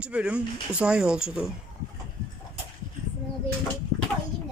İkinci bölüm uzay yolculuğu. Fırına da yemeği koyayım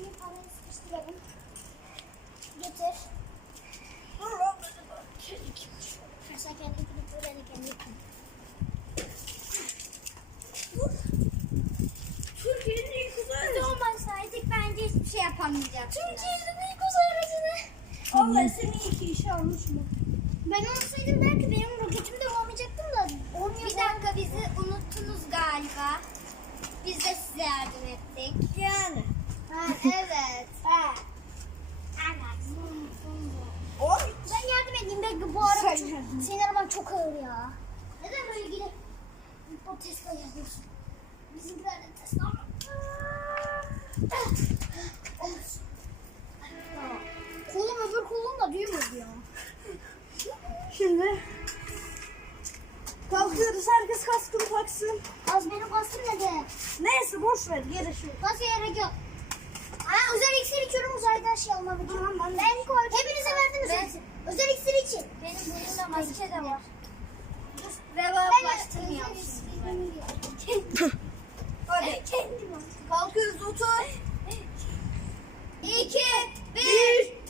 sıkıştıralım. Getir. Kendi kendi kılıfı. Türkiye'nin ilk uzay olmasaydık bence hiçbir şey yapamayacaktık. Türkiye'nin ilk uzay aracını. Allah seni iyi ki işe almış mı? Ben olsaydım belki benim roketim de olmayacaktım da. Bir dakika bizi unuttunuz galiba. Biz de size yardım ettik. Yani. Ha, evet. ha. Oy. Ben yardım edeyim belki bu araba Sen çok, senin araban çok ağır ya. Neden böyle gidip o Tesla yapıyorsun? Bizimkiler de Tesla ama. Olsun. Kolum öbür kolum da ya. Şimdi kalkıyoruz herkes kaskını taksın. Az benim kastım ne de? Neyse boş ver gerek yok. Nasıl gerek yok? Ha, özel iksir içiyorum uzaydan şey için. Tamam ben, ben koydum. Hepinize verdim özel iksir. Özel iksir için. Benim boyumda maske de var. Ve ben bastırmıyorum. Hadi. Kendim Kalkıyoruz otur. İki, Bir.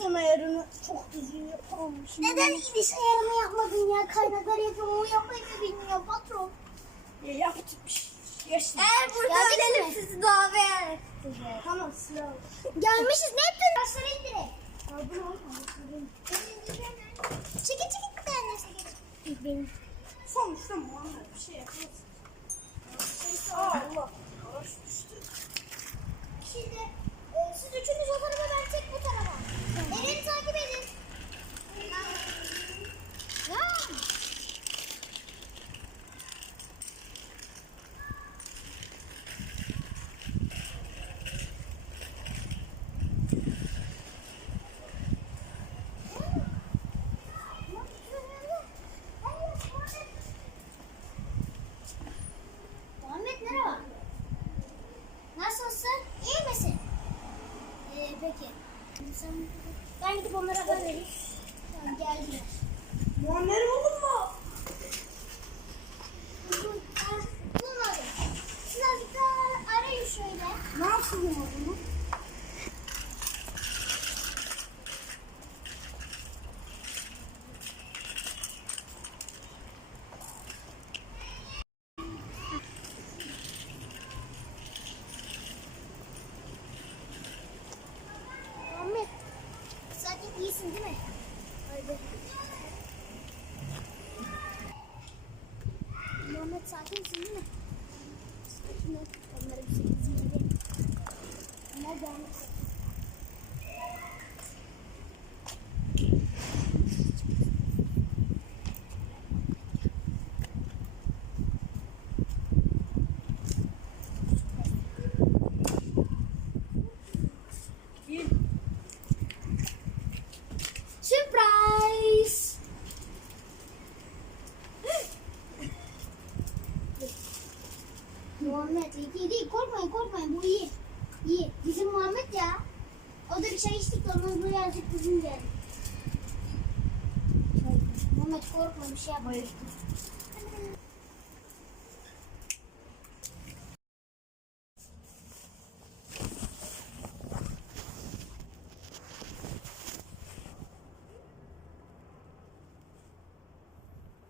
Son ayarını çok düzgün Neden iniş ayarımı yapmadın ya? Kaynaklar yapımı yapmayı mı bilmiyor patron? Ya yaptım. Geçti. Eğer burada ölelim sizi davaya Tamam silah. Gelmişiz ne yaptın? Başları indirek. Çekil çekil bir tanesi geç. Benim. Sonuçta Muhammed bir şey yapmaz. Allah. Yavaş düştü. Şimdi e, siz üçünüz o tarafa ben tek bu tarafa. Eren'i takip edin. Ya. Muhammed merhaba. Nasılsın? İyi misin? Ee, peki. Ben gidip onlara haber vereyim. Tamam geldiler. Muammer oğlum mu? Bulmadım. Siz azıcık daha arayın şöyle. Ne yapsın oğlum? Muhammed. Sakin iyisin değil mi? Haydi. Muhammed sakinsin değil mi? Sakin. Onlara bir şey izin verelim. Onlar gelmiş. tehlikeli değil. Korkmayın korkmayın bu iyi. İyi. Bizim Muhammed ya. O da bir çay içtik de ondan buraya azıcık bizim geldi. Muhammed korkma bir şey yapma.